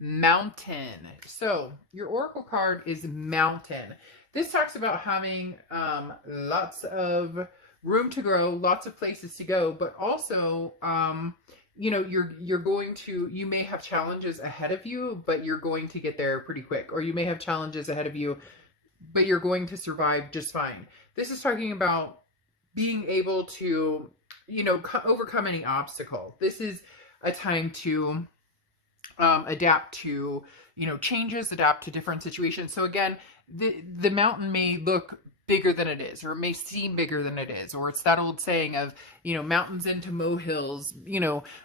Mountain. So your oracle card is Mountain. This talks about having lots of room to grow, lots of places to go, but also you're going to, you may have challenges ahead of you, but you're going to get there pretty quick. Or you may have challenges ahead of you, but you're going to survive just fine. This is talking about being able to, overcome any obstacle. This is a time to adapt to, changes, adapt to different situations. So again, the mountain may look bigger than it is, or it may seem bigger than it is, or it's that old saying of, mountains into molehills,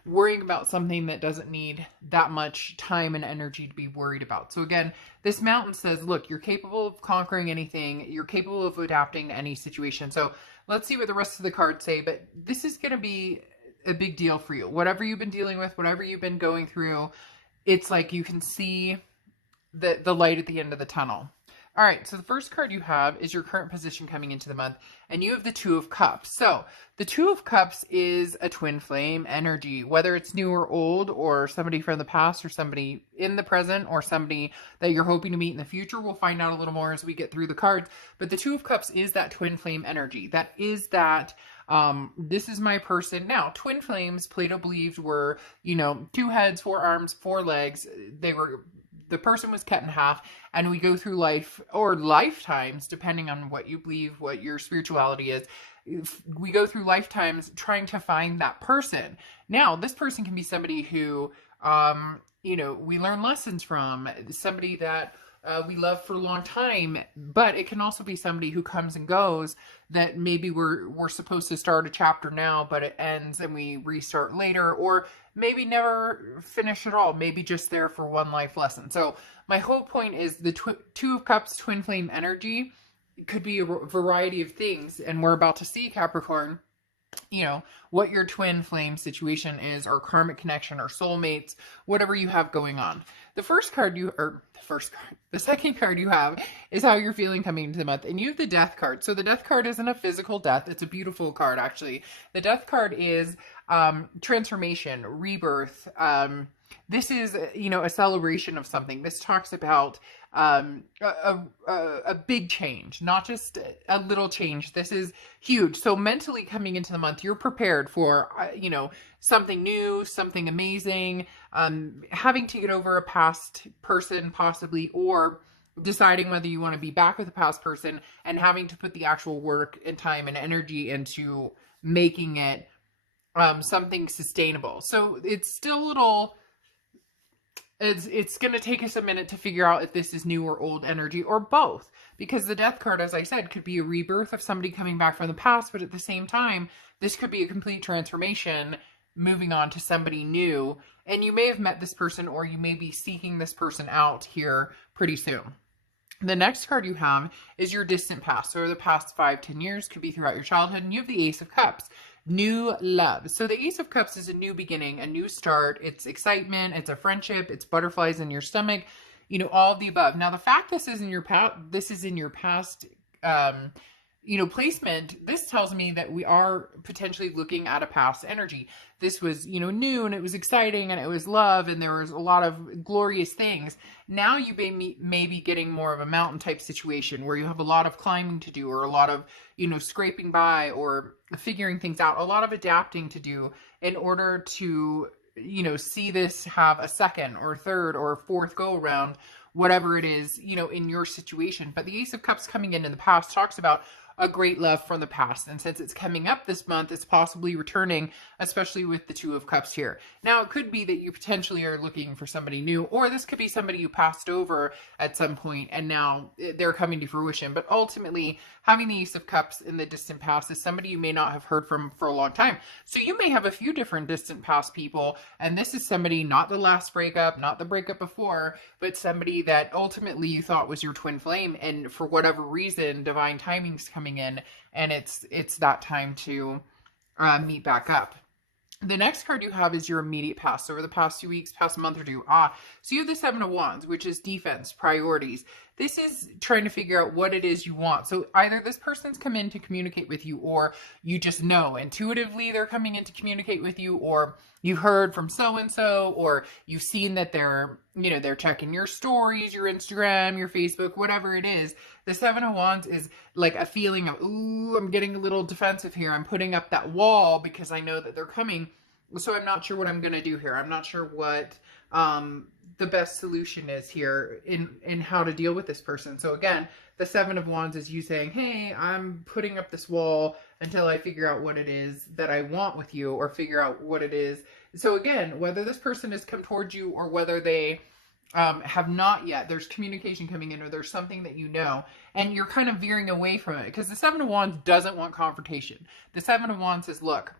worrying about something that doesn't need that much time and energy to be worried about. So again, this mountain says, look, you're capable of conquering anything. You're capable of adapting to any situation. So let's see what the rest of the cards say, but this is going to be a big deal for you. Whatever you've been dealing with, whatever you've been going through, it's like you can see the light at the end of the tunnel. All right, so the first card you have is your current position coming into the month, and you have the Two of Cups. So the Two of Cups is a twin flame energy, whether it's new or old, or somebody from the past, or somebody in the present, or somebody that you're hoping to meet in the future. We'll find out a little more as we get through the cards. But the Two of Cups is that twin flame energy. That is that, this is my person. Now, twin flames, Plato believed, were, 2 heads, 4 arms, 4 legs. The person was cut in half, and we go through life, or lifetimes, depending on what you believe, what your spirituality is. We go through lifetimes trying to find that person. Now, this person can be somebody who, we learn lessons from, somebody that we love for a long time, but it can also be somebody who comes and goes, that maybe we're supposed to start a chapter now, but it ends and we restart later, or maybe never finish at all, maybe just there for one life lesson. So my whole point is the Two of Cups twin flame energy could be a variety of things, and we're about to see, Capricorn, what your twin flame situation is, or karmic connection, or soulmates, whatever you have going on. The second card you have is how you're feeling coming into the month, and you have the Death card. So the Death card isn't a physical death. It's a beautiful card, actually. The Death card is transformation, rebirth. This is, a celebration of something. This talks about a big change, not just a little change. This is huge. So mentally coming into the month, you're prepared for, something new, something amazing, having to get over a past person possibly, or deciding whether you want to be back with a past person and having to put the actual work and time and energy into making it something sustainable. So it's still a little... It's going to take us a minute to figure out if this is new or old energy, or both, because the Death card, as I said, could be a rebirth of somebody coming back from the past, but at the same time, this could be a complete transformation, moving on to somebody new, and you may have met this person, or you may be seeking this person out here pretty soon. The next card you have is your distant past, so the past 5-10 years, could be throughout your childhood, and you have the Ace of Cups. New love. So the Ace of Cups is a new beginning, a new start. It's excitement. It's a friendship. It's butterflies in your stomach. All of the above. Now, the fact this is in your past, placement. This tells me that we are potentially looking at a past energy. This was, new, and it was exciting, and it was love, and there was a lot of glorious things. Now you may be getting more of a mountain type situation where you have a lot of climbing to do, or a lot of, scraping by, or figuring things out, a lot of adapting to do in order to, see this have a second or third or fourth go around, whatever it is, in your situation. But the Ace of Cups coming in the past talks about a great love from the past. And since it's coming up this month, it's possibly returning, especially with the Two of Cups here. Now, it could be that you potentially are looking for somebody new, or this could be somebody you passed over at some point and now they're coming to fruition. But ultimately, having the Ace of Cups in the distant past is somebody you may not have heard from for a long time. So you may have a few different distant past people, and this is somebody, not the last breakup, not the breakup before, but somebody that ultimately you thought was your twin flame, and for whatever reason, divine timing's coming in, and it's that time to meet back up. The next card you have is your immediate past, over the past 2 weeks, past month or two. So you have the Seven of Wands, which is defense, priorities. This is trying to figure out what it is you want. So either this person's come in to communicate with you, or you just know intuitively they're coming in to communicate with you, or you heard from so-and-so, or you've seen that they're, they're checking your stories, your Instagram, your Facebook, whatever it is. The Seven of Wands is like a feeling of, ooh, I'm getting a little defensive here. I'm putting up that wall because I know that they're coming. So I'm not sure what I'm going to do here. I'm not sure what the best solution is here in how to deal with this person. So again, the Seven of Wands is you saying, hey, I'm putting up this wall until I figure out what it is that I want with you, or figure out what it is. So again, whether this person has come towards you or whether they have not yet, there's communication coming in, or there's something that and you're kind of veering away from it, because the Seven of Wands doesn't want confrontation. The Seven of Wands says, look,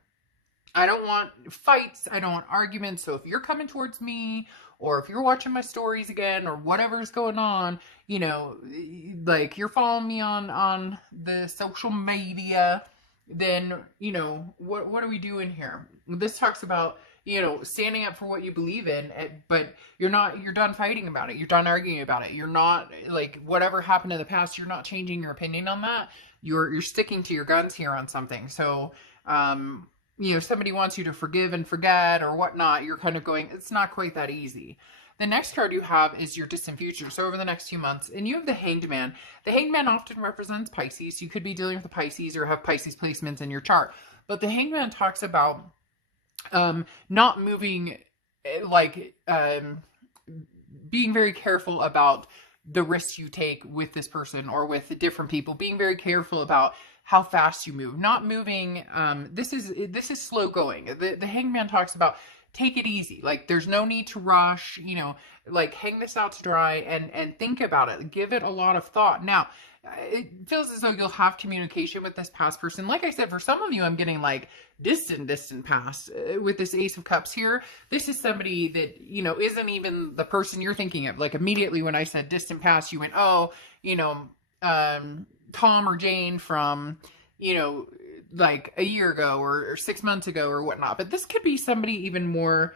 I don't want fights. I don't want arguments. So if you're coming towards me, or if you're watching my stories again, or whatever's going on, like you're following me on the social media, then, what are we doing here? This talks about, standing up for what you believe in, but you're done fighting about it. You're done arguing about it. You're not, like, whatever happened in the past, you're not changing your opinion on that. You're sticking to your guns here on something. So, somebody wants you to forgive and forget or whatnot, you're kind of going, it's not quite that easy. The next card you have is your distant future. So over the next few months, and you have the Hanged Man. The Hanged Man often represents Pisces. You could be dealing with a Pisces or have Pisces placements in your chart. But the Hanged Man talks about not moving, being very careful about the risks you take with this person or with different people, being very careful about how fast you move, not moving. This is slow going. The Hanged Man talks about take it easy. Like, there's no need to rush, like, hang this out to dry and think about it. Give it a lot of thought. Now, it feels as though you'll have communication with this past person. Like I said, for some of you, I'm getting like distant past with this Ace of Cups here. This is somebody that, isn't even the person you're thinking of. Like, immediately when I said distant past, you went, oh, Tom or Jane from, like a year ago or 6 months ago or whatnot. But this could be somebody even more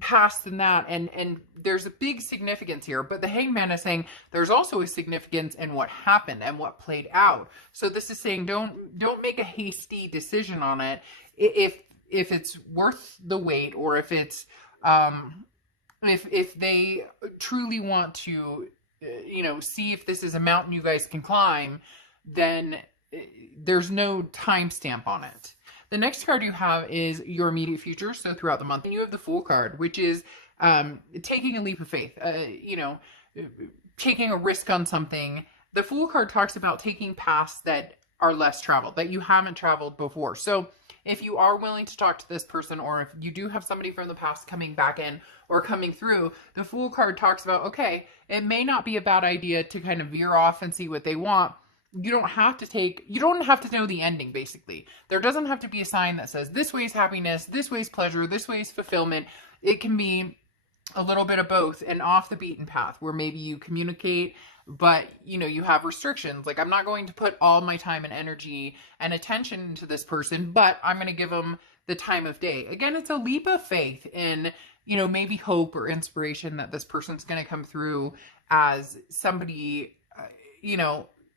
past than that. And there's a big significance here. But the Hanged Man is saying there's also a significance in what happened and what played out. So this is saying don't make a hasty decision on it if it's worth the wait, or if it's if they truly want to see if this is a mountain you guys can climb, then there's no timestamp on it. The next card you have is your immediate future, so throughout the month. And you have the Fool card, which is taking a leap of faith, taking a risk on something. The Fool card talks about taking paths that are less traveled, that you haven't traveled before. So if you are willing to talk to this person, or if you do have somebody from the past coming back in or coming through, the Fool card talks about, okay, it may not be a bad idea to kind of veer off and see what they want. You don't have to know the ending, basically. There doesn't have to be a sign that says this way's happiness, this way's pleasure, this way's fulfillment. It can be a little bit of both, and off the beaten path where maybe you communicate, but you have restrictions. Like, I'm not going to put all my time and energy and attention into this person, but I'm going to give them the time of day. Again, it's a leap of faith in, maybe hope or inspiration that this person's going to come through as somebody,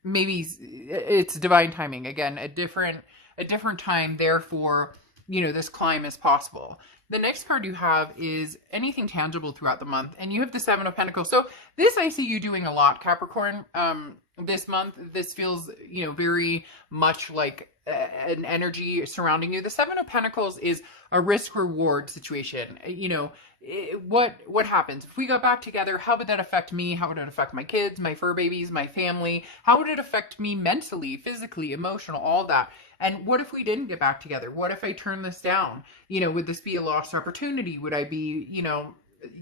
maybe it's divine timing. Again, a different time, therefore, this climb is possible. The next card you have is anything tangible throughout the month, and you have the Seven of Pentacles. So this I see you doing a lot, Capricorn, this month. This feels, very much like an energy surrounding you. The Seven of Pentacles is a risk-reward situation. What happens if we got back together? How would that affect me? How would it affect my kids, my fur babies, my family? How would it affect me mentally, physically, emotional, all that? And what if we didn't get back together? What if I turn this down? Would this be a lost opportunity? Would I be,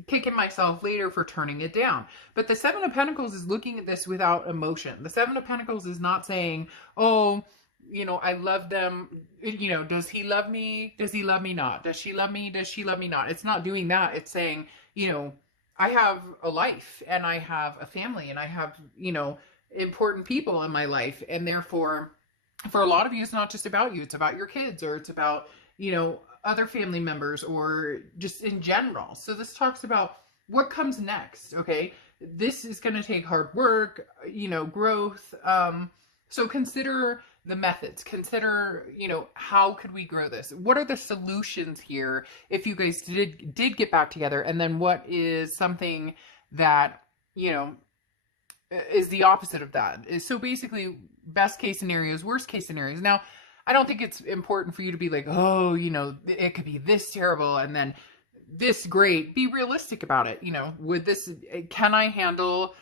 kicking myself later for turning it down? But the Seven of Pentacles is looking at this without emotion. The Seven of Pentacles is not saying, oh, I love them. Does he love me? Does he love me not? Does she love me? Does she love me not? It's not doing that. It's saying, I have a life, and I have a family, and I have, important people in my life. And therefore, for a lot of you, it's not just about you. It's about your kids, or it's about, other family members, or just in general. So this talks about what comes next. Okay. This is going to take hard work, growth. So consider the methods. Consider, how could we grow this? What are the solutions here if you guys did get back together? And then what is something that, is the opposite of that? So basically, best case scenarios, worst case scenarios. Now, I don't think it's important for you to be like, oh, it could be this terrible and then this great. Be realistic about it. Can I handle,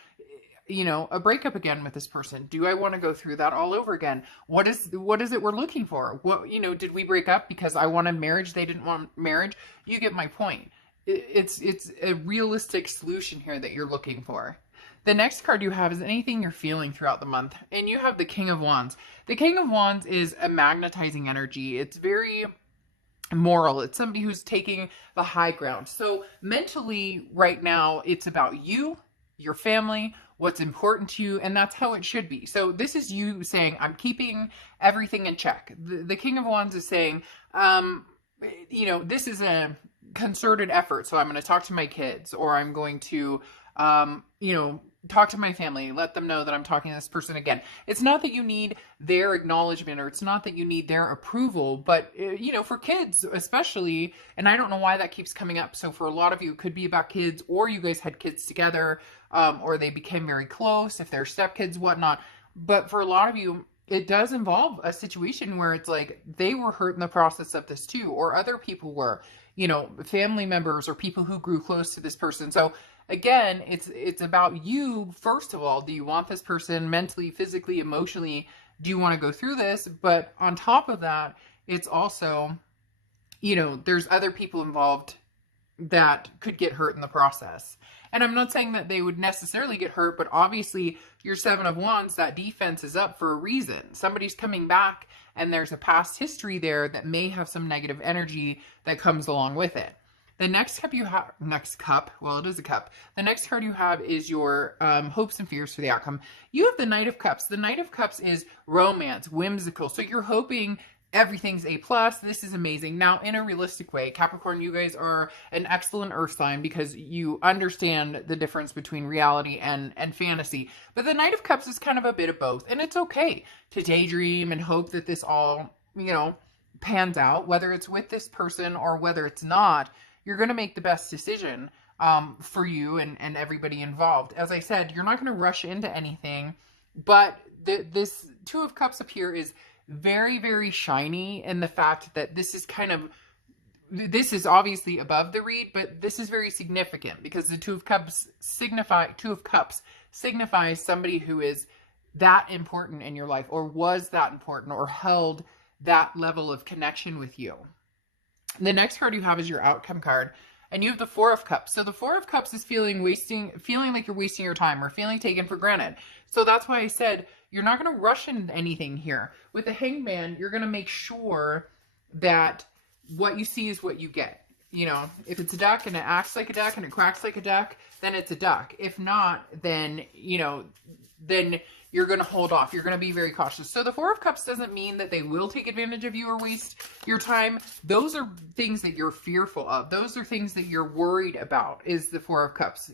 a breakup again with this person? Do I want to go through that all over again? What is it we're looking for? What, did we break up because I wanted marriage, they didn't want marriage? You get my point. It's a realistic solution here that you're looking for. The next card you have is anything you're feeling throughout the month. And you have the King of Wands. The King of Wands is a magnetizing energy. It's very moral. It's somebody who's taking the high ground. So mentally right now, it's about you, your family, what's important to you, and that's how it should be. So this is you saying, I'm keeping everything in check. The King of Wands is saying, this is a concerted effort. So I'm going to talk to my kids, or I'm going to, talk to my family, let them know that I'm talking to this person again. It's not that you need their acknowledgement, or it's not that you need their approval, but, for kids especially, and I don't know why that keeps coming up. So for a lot of you, it could be about kids, or you guys had kids together, or they became very close, if they're stepkids, whatnot. But for a lot of you, it does involve a situation where it's like they were hurt in the process of this too, or other people were, family members or people who grew close to this person. So again, it's about you. First of all, do you want this person mentally, physically, emotionally? Do you want to go through this? But on top of that, it's also, there's other people involved that could get hurt in the process. And I'm not saying that they would necessarily get hurt, but obviously your Seven of Wands, that defense is up for a reason. Somebody's coming back and there's a past history there that may have some negative energy that comes along with it. The next cup you have, well, it is a cup. The next card you have is your hopes and fears for the outcome. You have the Knight of Cups. The Knight of Cups is romance, whimsical. So you're hoping everything's A+. This is amazing. Now, in a realistic way, Capricorn, you guys are an excellent earth sign because you understand the difference between reality and fantasy. But the Knight of Cups is kind of a bit of both. And it's okay to daydream and hope that this all, pans out, whether it's with this person or whether it's not. You're going to make the best decision for you and everybody involved. As I said, you're not going to rush into anything, but this Two of Cups up here is very, very shiny in the fact that this is obviously above the read, but this is very significant because the Two of Cups signifies somebody who is that important in your life, or was that important, or held that level of connection with you. The next card you have is your outcome card, and you have the Four of Cups. So the Four of Cups is feeling like you're wasting your time or feeling taken for granted. So that's why I said you're not going to rush into anything here. With the Hangman, you're going to make sure that what you see is what you get. If it's a duck and it acts like a duck and it quacks like a duck, then it's a duck. If not, then, then you're going to hold off. You're going to be very cautious. So the Four of Cups doesn't mean that they will take advantage of you or waste your time. Those are things that you're fearful of. Those are things that you're worried about, is the Four of Cups.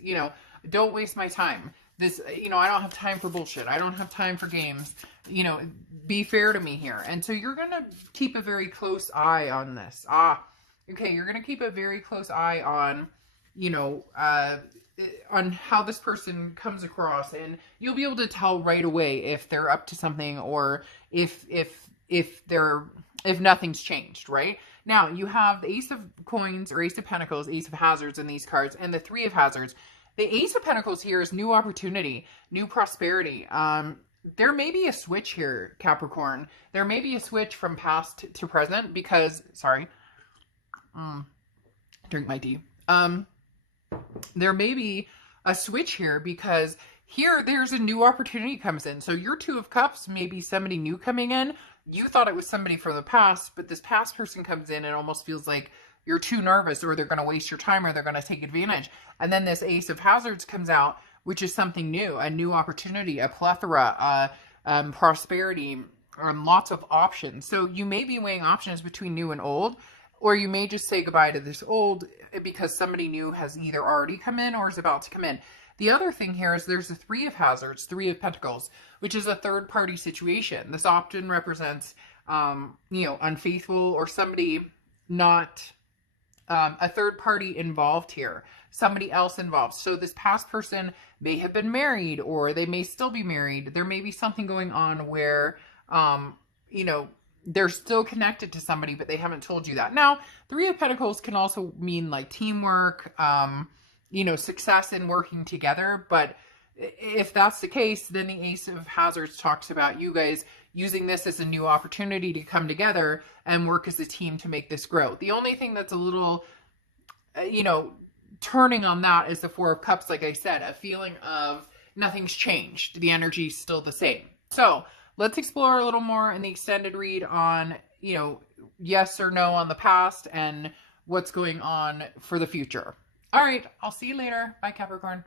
Don't waste my time. This, I don't have time for bullshit. I don't have time for games. Be fair to me here. And so you're going to keep a very close eye on this. Okay. You're going to keep a very close eye on, on how this person comes across, and you'll be able to tell right away if they're up to something, or if nothing's changed. Right now, you have the Ace of Coins, or Ace of Pentacles, Ace of Hazards in these cards, and the Three of Hazards. The Ace of Pentacles here is new opportunity, new prosperity. There may be a switch here, Capricorn. There may be a switch from past to present because, drink my tea. There may be a switch here because here there's a new opportunity comes in. So your Two of Cups may be somebody new coming in. You thought it was somebody from the past, but this past person comes in and almost feels like you're too nervous, or they're going to waste your time, or they're going to take advantage. And then this Ace of Hazards comes out, which is something new, a new opportunity, a plethora, prosperity, lots of options. So you may be weighing options between new and old, or you may just say goodbye to this old because somebody new has either already come in or is about to come in. The other thing here is there's the Three of Hazards, Three of Pentacles, which is a third party situation. This often represents, unfaithful or somebody not, a third party involved here, somebody else involved. So this past person may have been married or they may still be married. There may be something going on where, they're still connected to somebody, but they haven't told you that. Now, Three of Pentacles can also mean like teamwork, success in working together. But if that's the case, then the Ace of Hazards talks about you guys using this as a new opportunity to come together and work as a team to make this grow. The only thing that's a little, turning on that is the Four of Cups. Like I said, a feeling of nothing's changed. The energy's still the same. So let's explore a little more in the extended read on, yes or no on the past and what's going on for the future. All right, I'll see you later. Bye, Capricorn.